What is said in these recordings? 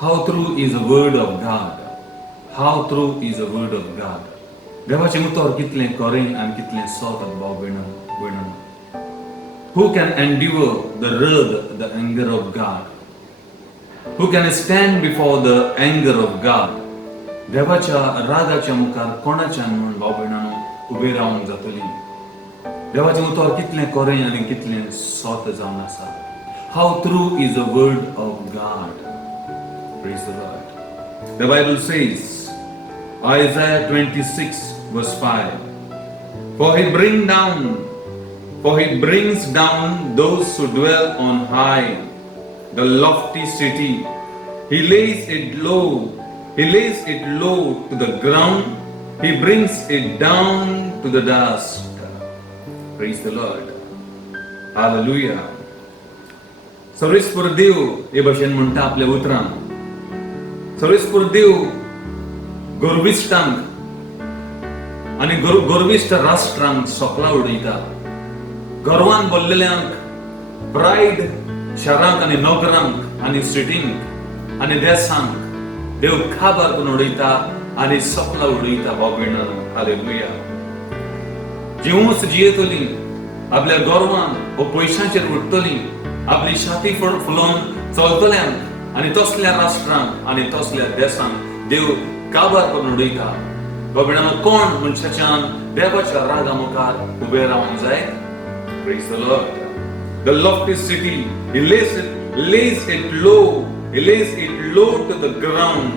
How true is the word of God. How true is the word of God. देवाचे उतर कितलें कोरें आनी कितलें सोत भाव भयणां. Who can endure the wrath, the anger of God? Who can stand before the anger of God? देवाच्या रागाच्या मुखार कोणाच्यान म्हूण भाव भयणांनो उबे रावंक जातली. देवाचे उतर कितलें कोरें आनी कितलें सोत जावन आसा. How true is the word of God. Praise the Lord. The Bible says, Isaiah 26 verse 5, For he brings down those who dwell on high, the lofty city. He lays it low to the ground. He brings it down to the dust. Praise the Lord. Hallelujah. सर्वेस्पर देव हे भाशेन म्हणटा आपल्या उतरांत. सर्वेस्पर देव गर्विश्टांक आनी गर्विश्ट राष्ट्रांक सोकला उडयता. गर्वान भरलेल्यांक, pride शारांक आनी नगरांक आनी सिटींक आनी देशांक देव खाबार करून उडयता आनी सोकला उडयता भाव भयणांनो. हालेलुया. जिवूच जियेतली आपल्या गर्वान वो पयशांचेर उडटली, आपली छाती फुलोवन चलतल्यांक आनी तसल्या राष्ट्रांक आनी तसल्या देशांक देव काबार करून उडयता. बाबड्यानो कोण मनशाच्यान देवाच्या रागा मुखार उबे रावंक जाय? Praise the Lord. The lofty city, he lays it low to the ground.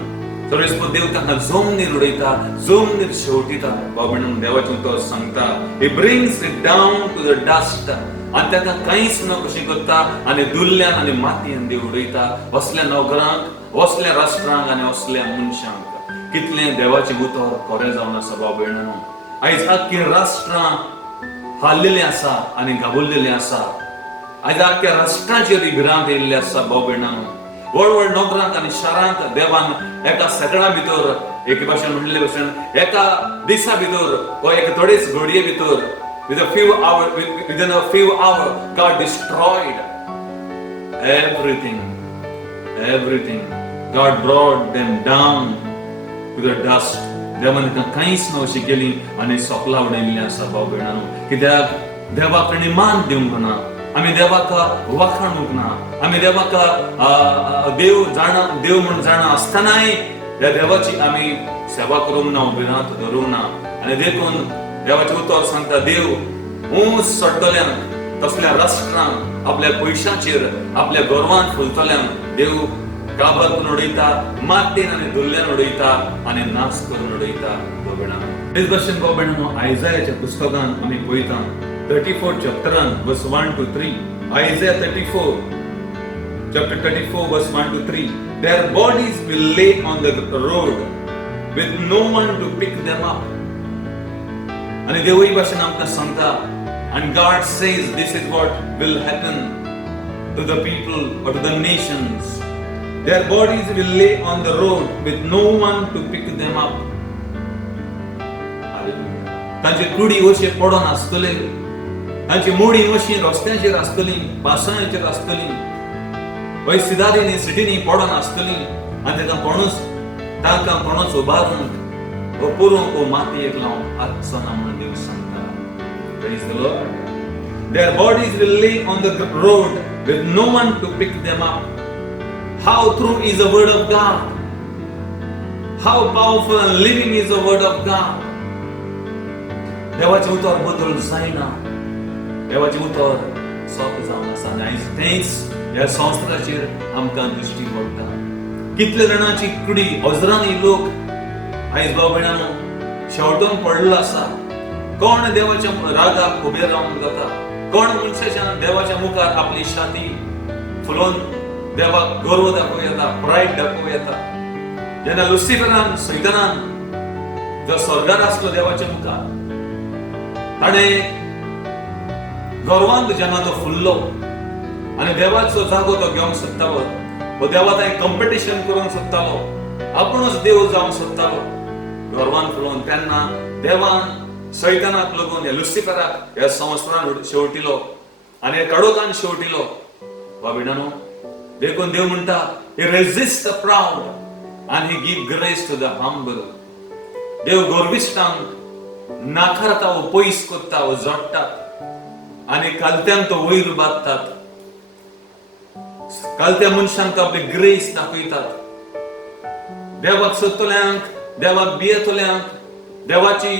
सर्वेस्पर देव ताका जमनीर उडयता, जमनीर शेवटीता. बाबड्यानो देवाचें उतर सांगता, he brings it down to the dust. आनी ताका कांयच न कशें करता आनी दुल्ल्यान आनी मातयेन देव उडयता. असल्या नगरांक, असल्या राष्ट्रांक आनी असल्या मनशांक कितलें देवाचें उतर खरें जावन आसा भाव भयणांनो. आयज आख्खी राष्ट्रां हाल्लेलीं आसा आनी घाबरलेलीं आसा. आयज आख्ख्या राष्ट्राचेर भिरांत येयल्ली आसा भाव भयणांनो. व्हड व्हड नगरांक आनी शारांक देवान एका सेकंडा भितर एके भाशेन म्हणले भशेन एका दिसा भितर वा एका थोडेच घडये भितर within a few hours God destroyed everything. God brought them down to the dust. देवान कांयच न अशी केली आनी सोकला उडयल्ली आसा भाव भयणांनो. कित्याक देवाक आनी मान दिवंक ना, आमी देवाक वखाणूंक ना, आमी देवाक देव म्हूण जाणा आसतनाय ह्या देवाची आमी सेवा करूंक ना, भिरांत धरूंक ना. आनी देखून देवाचें उतर सांगता, देव ऊंच चडटल्यांक, तसल्या राष्ट्रांक, आपल्या पयशांचेर, आपल्या गर्वान फुलतल्यांक देव काबार करून उडयता, मातयेन आनी दुल्ल्यान उडयता आनी नाश करून उडयता भाव भयणांनो. तेच भाशेन भाव भयणांनो आयजायाच्या पुस्तकान आमी पळयता 34 चॅप्टरान verse 1 to 3. Isaiah 34 chapter 34 verse 1 to 3. Their bodies will lay on the road with no one to pick them up. आनी देव ही भाशेन आमकां सांगता, and God says this is what will happen to the people or to the nations. Their bodies will lay on the road with no one to pick them up. Hallelujah. तांची कुडी अशी पडून आसतली, तांची मोडी अशी रस्त्याचेर आसतली, पासांचेर आसतली, वयसिदारींनी सिटींनी पडून आसतली आनी तांकां कोणूच उबारूंक पुरूंक वो मातयेक लावंक आसना म्हणून देव सांगता. Praise the Lord. Their bodies will lay on the road with no one to pick them up. How true is the word of God. How powerful and living is the word of God. देवाचें उतर बदल जायना. देवाचें उतर सोंप जावन आसा. आयज तेंच ह्या संवसाराचेर आमकां दृश्टी पडटा. कितले जाणांची कुडी हजारांनी लोक आयज भाव भयणांनो शेवटून पडलेलो आसा. कोण देवाच्या रागाक उबे रावंक जाता? कोण मनशाच्या देवाच्या मुखार आपली छाती फुलोवन देवाक गर्व दाखोवं येता, प्रायड दाखोवं येता. जेन्ना लुसिफरान सैतानान जो स्वर्गार आसलो देवाच्या मुखार, ताणें गर्वान जेन्ना तो फुल्लो आनी देवाचो जागो तो घेवंक सोदतालो, वो देवा थंय कॉम्पिटिशन करूंक सोदतालो, आपुणूच देव जावंक सोदतालो, गर्वान फुलोवन, तेन्ना देवान सैतानाक लागून ह्या लुसिफराक ह्या संवसारान शेवटिलो आनी ह्या काडोकान शेवटिलो. बाबिडानो देखून देव म्हणटा, he resists the proud and he give grace to the humble. देव गर्विष्ठांक नाकारता व पयस करता व जोडटात आणि कालत्यांक तो वयर बांदतात. कालत्या मनशांक आपली ग्रेस दाखयतात. देवाक सोदतल्यांक, देवाक भियेतल्यांक, देवाची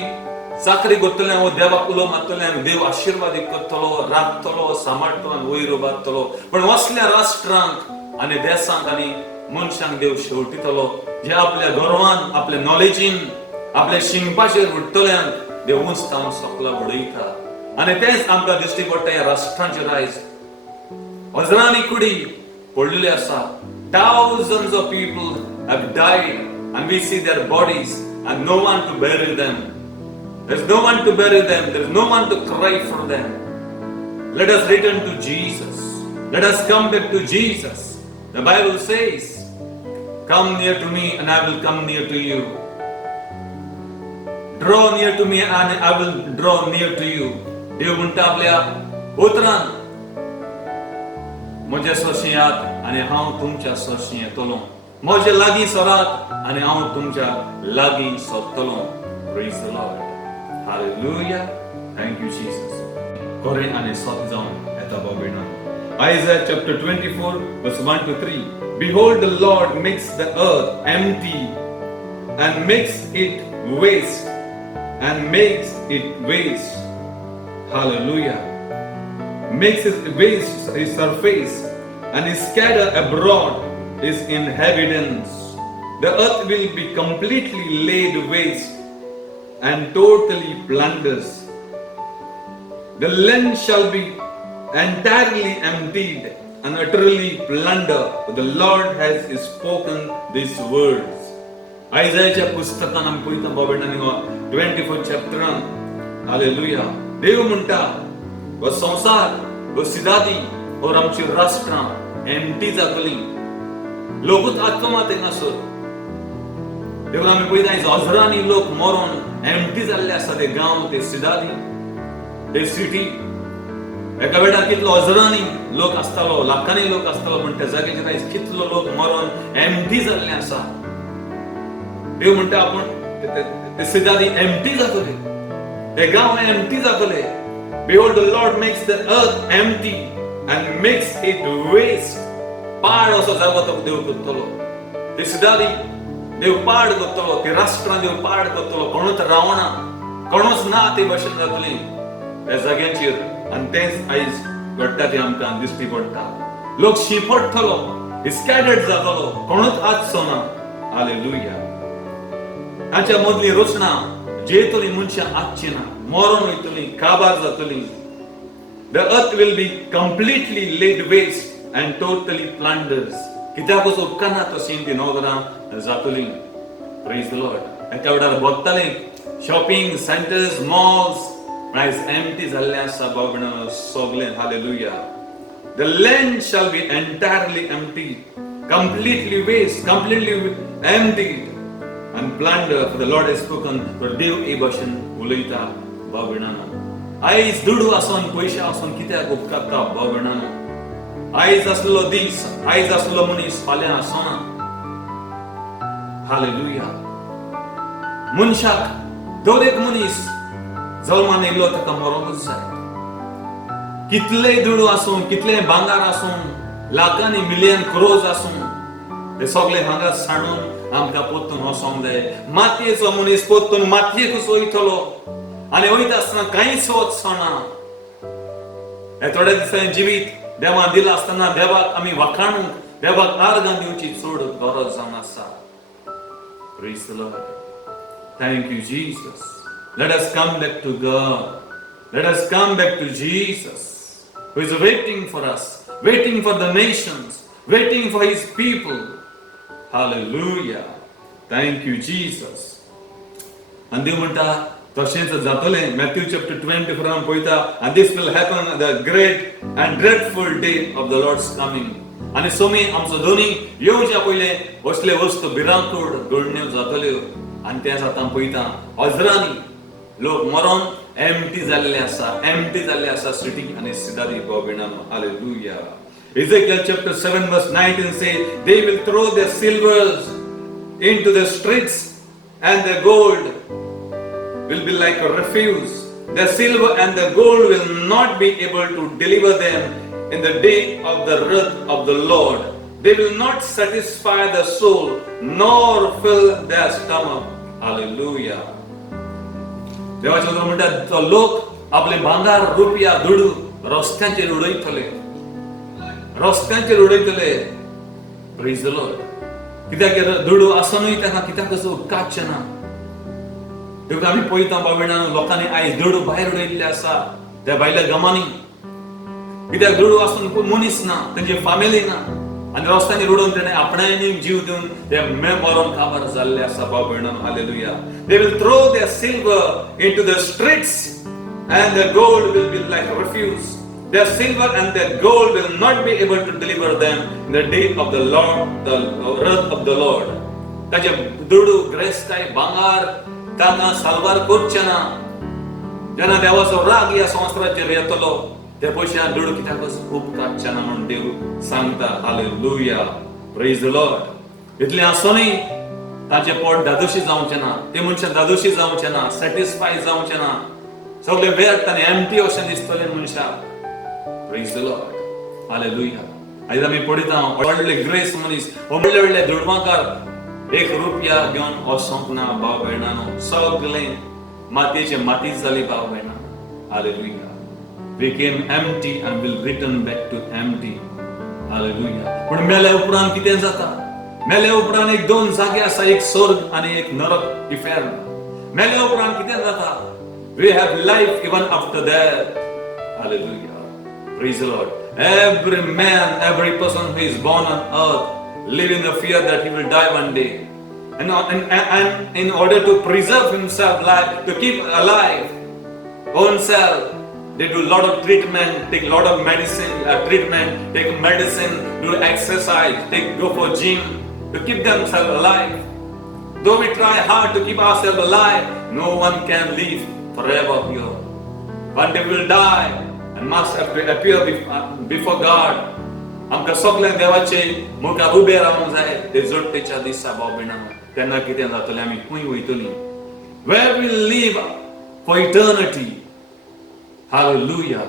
चाकरी करतल्यांक व देवाक उलो मारतल्यांक देव आशीर्वादीत करतलो, राखतलो, सांबाळटलो आणि वयर बांदतलो. पण असल्या राष्ट्रांक आणि देशांक आणि मनशांक देव शेवटितलो, जे आपल्या गर्वान, आपल्या नॉलेजीन, आपल्या शिंगपाचेर उडटल्यांक देव उंचतावन सकला उडयता. आणि तेच आमकां दिश्टी पडटा ह्या राष्ट्रांचेर आयज. हजारांनी कुडी पडलेली आसा. Thousands of people have died and we see their bodies and no one to bury them. There's no one to bury them. There's no one to cry for them. Let us return to Jesus. Let us come back to Jesus. The Bible says, come near to me and I will come near to you. Draw near to me and I will draw near to you. देव म्हणटा आपल्या उतरान, म्हज्या सोशी यात आणि हांव तुमच्या सोशी येतलो. म्हजे लागीं सरात आणि हांव तुमच्या लागीं सोदतलो. Praise the Lord. Hallelujah. Thank you, Jesus. कोरे आणि सोद जावन येता बाबेना. Isaiah chapter 24 verse 1 to 3. Behold, the Lord makes the earth empty and makes it waste and makes it waste. Hallelujah. Makes it waste his surface and is scattered abroad his inhabitants. The earth will be completely laid waste and totally plundered. The land shall be entirely emptied and utterly plundered. The Lord has spoken these words. Isaiah पुस्तकान आमी पळयता बाबेणांनी 24th chapter. Hallelujah. देव म्हणटा, व संसार व सिदादी और आमची राष्ट्रां empty जातली. लोकूच आत्महत्या हांगासर. देव आमी पळयता हजारांनी लोक मरून एम्प्टी जाल्ले आसा. ते गांव, ते सिदादी, ते सिटी. एका वेळार कितलो हजारांनी लोक आसतालो, लाखांनी लोक आसतालो, पण त्या जागेचेर आयज कितलो लोक मरून एम्प्टी जाल्ले आसा. देव म्हणटा आपूण ते सिदादी एम्प्टी जातले, ते गांव एम्प्टी जातले. Behold, the Lord makes the earth empty and makes it waste. पाड असो जागो तो देव करतलो. ते सिदादी देव पाड करतलो. ते राष्ट्रां देव पाड करतलो. कोणूच रावना, कोणूच ना ते भाशेन जातली त्या जाग्यांचेर. आनी तेच आयज घडटा ते आमकां दिश्टी पडटा. लोक शिंपडटलो, स्कॅटर्ड जातलो, कोणूच आजचो ना. हालेलुया. हाच्या मदली रचना जेतली मनशां आजची ना, मरून वयतली, काबार जातली. The earth will be completely laid waste and totally plundered. कित्याकूच उपकारना तशीं ती नगरां जातली. Praise the Lord. एका वेळार भोगताले शॉपिंग सेंटर्स, मॉल्स आयज एम्प्टी जाल्ले आसा बाबणो सगळें. Hallelujah. The land shall be entirely empty, completely waste, completely emptied and plunder. For the Lord has spoken. तर देव ए भाशेन उलयता बाबणानो. आयज दुडू आसोन, पयशे आसोन कित्याक उपकारता बाबणानो. आयज आसलो दीस, आयज आसलो मनीस फाल्यां आसोना. हालेलुया. मनशाक, दर एक मनीस जल्मान येयलो ताका मरोंकूच जाय. कितलेय दुडू आसूं, कितलेय भांगार आसूं, लाखांनी मिलियन क्रोज आसूं, ते सगळे हांगा साडून आमकां पोत्तून वचोंक जाय. मातयेचो मनीस पोत्तून मातयेकूच वयतलो आनी वयता आसतना कांयच वचचोना. हे थोड्या दिसांनी जिवीत देवान दिलां आसतना देवाक आमी वाखाणूंक, देवाक आर्गां दिवची चड गरज जावन आसा. Praise the Lord. Thank you, Jesus. Let us come back to God. Let us come back to Jesus, who is waiting for us, waiting for the nations, waiting for his people. Hallelujah. Thank you, Jesus. And देव म्हणटा तशेंच जातलें. Matthew chapter 24 पळयता. And this will happen on the great and dreadful day of the Lord's coming. आनी सोमी आमचो दोनी येवच्या पयलें असले वस्तू भिरांकूळ घडण्यो जातल्यो. आनी तें जाता पळयता हजारांनी लोक मरोन एम्प्टी जाल्ले आसा, एम्प्टी जाल्ले आसा सिटी आनी Cidade बाबेणानो. Hallelujah. Ezekiel chapter 7 verse 19 says, they will throw their silvers into the streets and their gold will be like a refuse. The silver and the gold will not be able to deliver them in the day of the wrath of the Lord. They will not satisfy the soul nor fill their stomach. Hallelujah. देवाचे उतर म्हणतात तो लोक आपले भांगार रुपया दुडू रस्त्यांचेर उडयतले. रस्त्यांचेर उडयतले. Praise the Lord. कित्याक दुडू आसनूय ताका कित्याक असो उदकाचें ना. देखून आमी पळयता बाबेणान लोकांनी आयज दुडू भायर उडयल्ले आसा त्या भायल्या गांवांनी. कित्याक दुडू आसून मनीस ना, तांची फॅमिली ना. आणि रस्त्यांनी उडोवन तेणे आपणायनी जीव दिवन ते मरण काबार जाल्ले आसा बाबेणान. Hallelujah. They will throw their silver into the streets and their gold will be like refuse. Their silver and their gold will not be able to deliver them in the day of the Lord, the wrath of the Lord. ताचे दुडू ग्रेस्ताय भांगार तांकां साल्वार करचें ना. जेन्ना देवाचो राग ह्या संवसाराचेर येतलो ते पयशां दुडू कित्याक उपकारचें ना म्हूण देव सांगता. हालेलुया. Praise the Lord. इतलें आसुनूय ताचे पोट दादोशी जावचें ना. ते मनशां दादोशी जावचें ना, सॅटिस्फाय जावचें ना. सगळें व्यर्थ आनी एम्प्टी अशें दिसतलें मनशाक. Praise the Lord. हालेलुया. आयज आमी पळयता व्हडले ग्रेस मनीस, व्हडले व्हडले दुडवांकार 1 रुपया घेवन वचोंक ना भाव भयणांनो. सगळें मातयेचे मातीच जाली भाव भयणां. Hallelujah. We came empty and will return back to empty. Hallelujah. पण मेल्या उपरांत कितें जाता? मेल्या उपरांत एक दोन जागे आसा, एक स्वर्ग आनी एक नरक, इफेर्नो. मेल्या उपरांत कितें जाता? We have life even after death. Hallelujah. Praise the Lord. Every man, every person who is born on earth live in the fear that he will die one day. And in order to preserve himself, life, to keep alive own self, they do a lot of treatment, take a lot of medicine, treatment, take medicine, do exercise, go for gym to keep themselves alive. Though we try hard to keep ourselves alive, no one can live forever here. One day we will die and must appear before God. आमकां सगळ्या देवाचे मुखार ube रावंक जाय ते जोडटेच्या दिसा भाव भयणांनो. तेन्ना कितें जातलें? आमी खंय वयतलीं? Where we live for eternity. Hallelujah.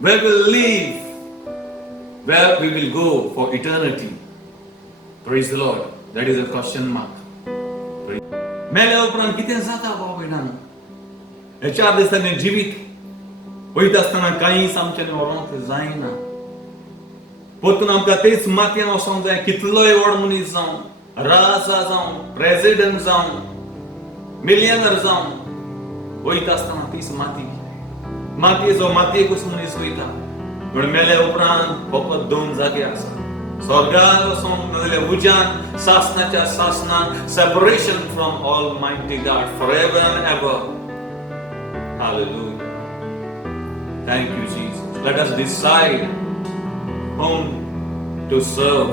Where we will live, where we will go for eternity. Praise the Lord. That is a question mark. मेल्या उपरांत कितें जाता भाव भयणांनो? हे 4 दिसांनी जिवीत वयता आसतना कांयच आमच्यानी व्हरोंक जायना. परतून आमकां तेच मातयेन वचोंक जाय. कितलोय व्हड मनीस जावं, राजा जावं, प्रेसिडेंट जावं, मिलियनर जावं, वयता आसतना तीच माती. मातयेचो मातयेकूच मनीस वयता. पण मेल्या उपरांत फकत 2 जागे आसा. स्वर्गांत वचोंक नाजाल्यार उज्यान सासनाच्या सासनान, separation from almighty God forever and ever. Hallelujah. Thank you, Jesus. Let us decide whom to serve,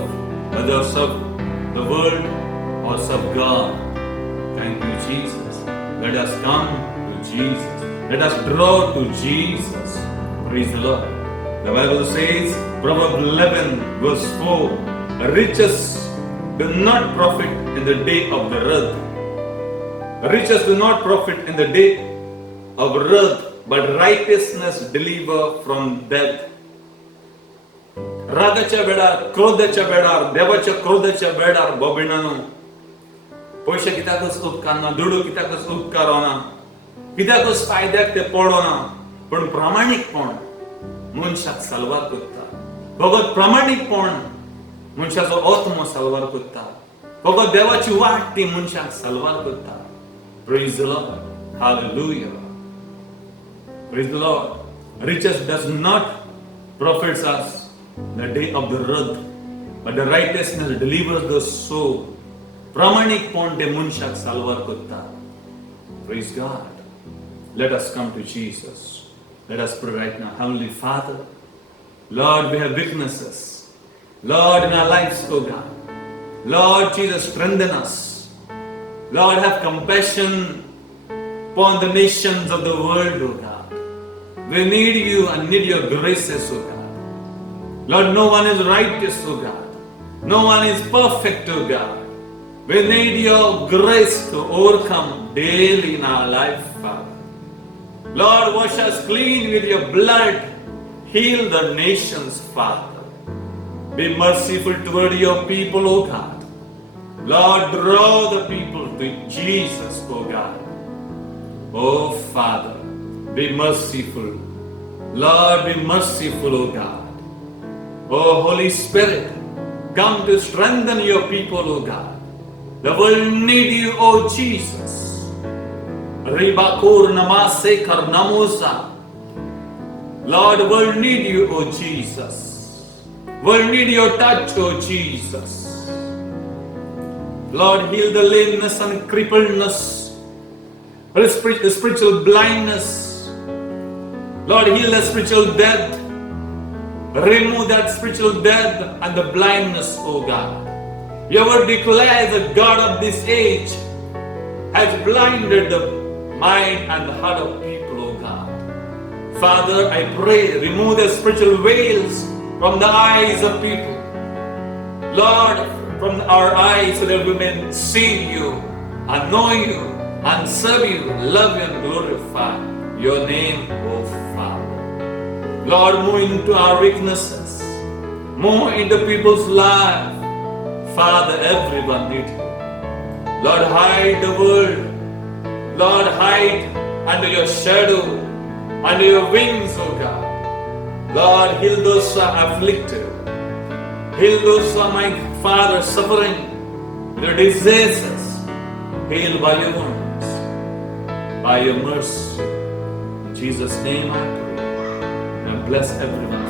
whether serve the world or serve God. Thank you, Jesus. Let us come to Jesus. Let us draw to Jesus. Praise the Lord. The Bible says, Proverbs 11 verse 4, the riches do not profit in the day of the wrath. The riches do not profit in the day of wrath, but righteousness deliver from death. रागाच्या बेडार, क्रोधाच्या बेडार, देवाच्या क्रोधाच्या बेडार भाव भयणांनो, पयशे कित्याकच उपकारना, दुडू कित्याकच उपकारना, कित्याकच फायद्याक ते पडना. पण प्रामाणिकपण मनशाक साल्वार करता. फकत प्रामाणिकपण मनशाचो आत्मो साल्वार करता. फकत देवाची वाट ती मनशाक साल्वार करता. Praise the Lord. Hallelujah. Praise the Lord. Riches does not profit us the day of the wrath, but the righteousness delivers the soul. प्रामाणिकपण ते मनशाक साल्वार करता. Praise God. Let us come to Jesus. Let us pray right now. Heavenly Father, Lord, we have weaknesses. Lord, in our lives, oh God. Lord Jesus, strengthen us. Lord, have compassion upon the nations of the world, oh God. We need you and need your graces, oh God. Lord, no one is righteous, O God. No one is perfect, O God. We need your grace to overcome daily in our life, Father. Lord, wash us clean with your blood. Heal the nations, Father. Be merciful toward your people, O God. Lord, draw the people to Jesus, O God. O Father, be merciful. Lord, be merciful, O God. O Holy Spirit, come to strengthen your people, O God. The world need you, O Jesus. Ribakur namase karnamosa. Lord, the world need you, O Jesus. World need your touch, O Jesus. Lord, heal the lameness and crippledness, spiritual blindness. Lord, heal the spiritual death. Remove that spiritual death and the blindness, O God. Your word declares that God of this age has blinded the mind and the heart of people, O God. Father, I pray, remove the spiritual veils from the eyes of people. Lord, from our eyes so that we may see you and know you and serve you, love you and glorify your name, O Father. Lord, move into our weaknesses, move into people's lives. Father, everyone needs you. Lord, hide the world. Lord, hide under your shadow, under your wings, O God. Lord, heal those who are afflicted. Heal those who are, my Father, suffering with diseases. Heal by your wounds, by your mercy. In Jesus' name I pray. And bless everyone.